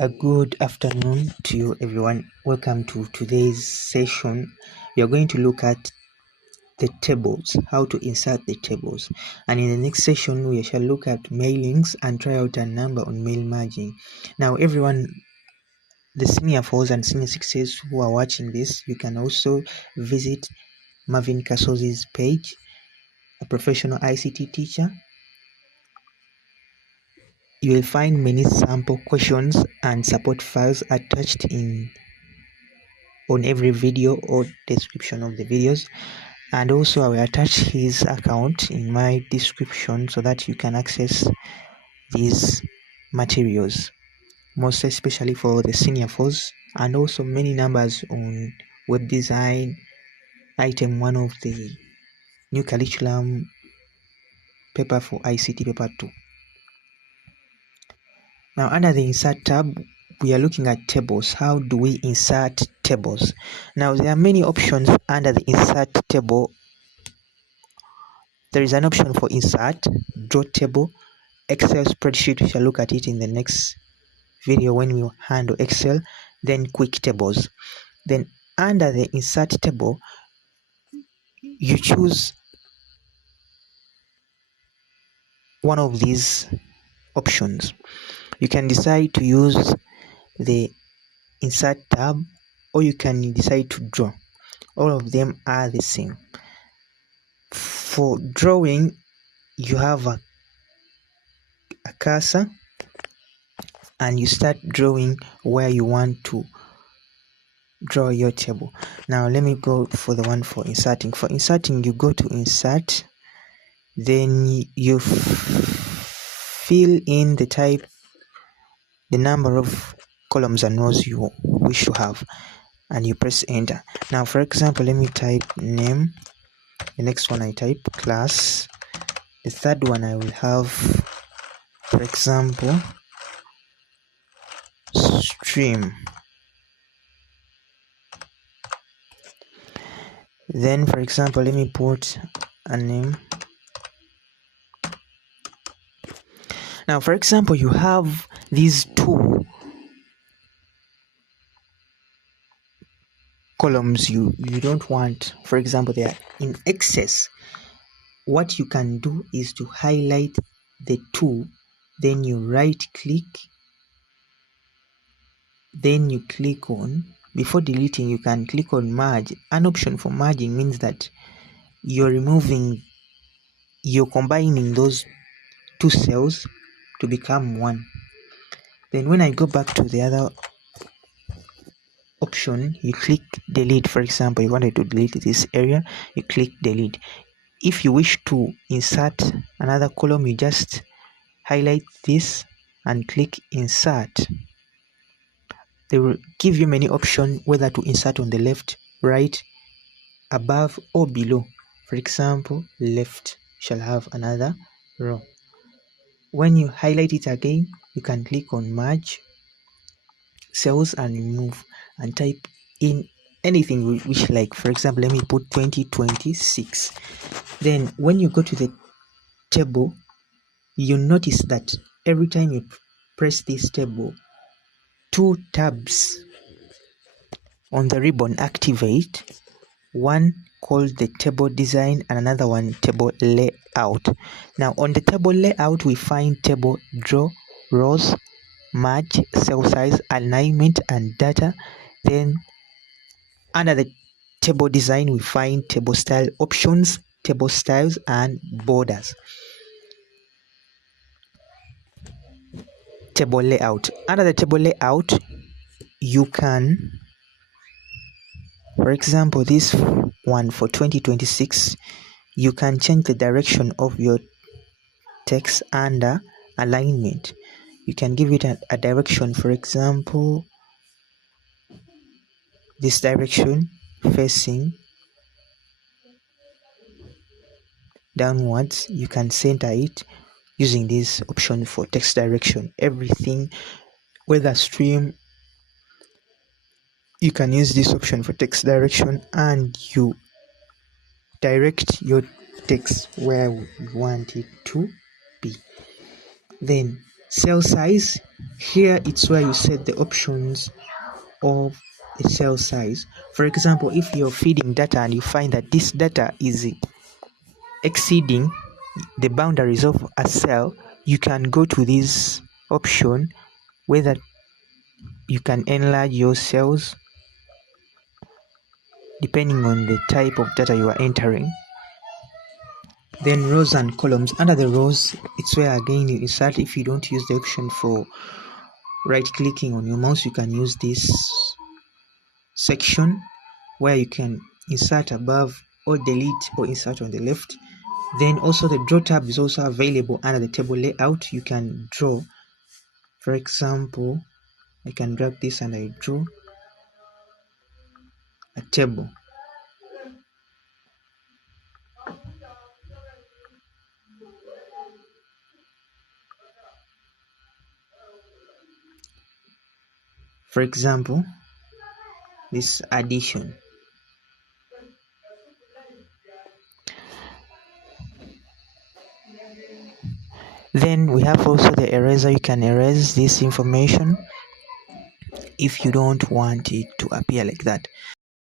A good afternoon to you, everyone. Welcome to today's session. We are going to look at the tables, how to insert the tables. And in the next session, we shall look at mailings and try out a number on mail merging. Now, everyone, the senior fours and senior sixes who are watching this, you can also visit Marvin Kasozi's page, a professional ICT teacher. You will find many sample questions and support files attached on every video or description of the videos, and also I will attach his account in my description so that you can access these materials, most especially for the senior fours, and also many numbers on web design, item 1 of the new curriculum paper for ICT paper 2. Now, under the insert tab, we are looking at tables. How do we insert tables? Now, there are many options under the insert table. There is an option for insert, draw table, Excel spreadsheet. We shall look at it in the next video when we handle Excel. Then quick tables. Then under the insert table, you choose one of these options. You can decide to use the insert tab, or you can decide to draw. All of them are the same. For drawing, you have a cursor and you start drawing where you want to draw your table. Now let me go for the one for inserting. For inserting, you go to insert, then you fill in the type, the number of columns and rows you wish to have, and you press enter. Now, for example, let me type name. The next one I type class. The third one I will have, for example, stream. Then, for example, let me put a name. Now, for example, you have these two columns you don't want. For example, they are in excess. What you can do is to highlight the two, then you right click, then you click on, before deleting you can click on merge. An option for merging means that you're combining those two cells to become one. Then when I go back to the other option, you click delete. For example, you wanted to delete this area, you click delete. If you wish to insert another column, you just highlight this and click insert. They will give you many options whether to insert on the left, right, above or below. For example, left shall have another row. When you highlight it again, you can click on merge cells and remove and type in anything you wish, like for example, let me put 2026. Then when you go to the table, you notice that every time you press this table, two tabs on the ribbon activate, one called the table design and another one table layout. Now on the table layout, we find table draw, rows, merge, cell size, alignment, and data. Then under the table design, we find table style options, table styles, and borders. Table layout. Under the table layout, you can, for example, this one for 2026, you can change the direction of your text under alignment. You can give it a direction, for example, this direction facing downwards. You can center it using this option for text direction. Everything, whether stream, you can use this option for text direction, and you direct your text where you want it to be. Then Cell size, here it's where you set the options of the cell size. For example, if you're feeding data and you find that this data is exceeding the boundaries of a cell, you can go to this option whether you can enlarge your cells depending on the type of data you are entering. Then rows and columns. Under the rows, it's where again you insert. If you don't use the option for right clicking on your mouse, you can use this section where you can insert above or delete or insert on the left. Then also the draw tab is also available under the table layout. You can draw. For example, I can drag this and I draw a table. For example, this addition. Then we have also the eraser. You can erase this information if you don't want it to appear like that.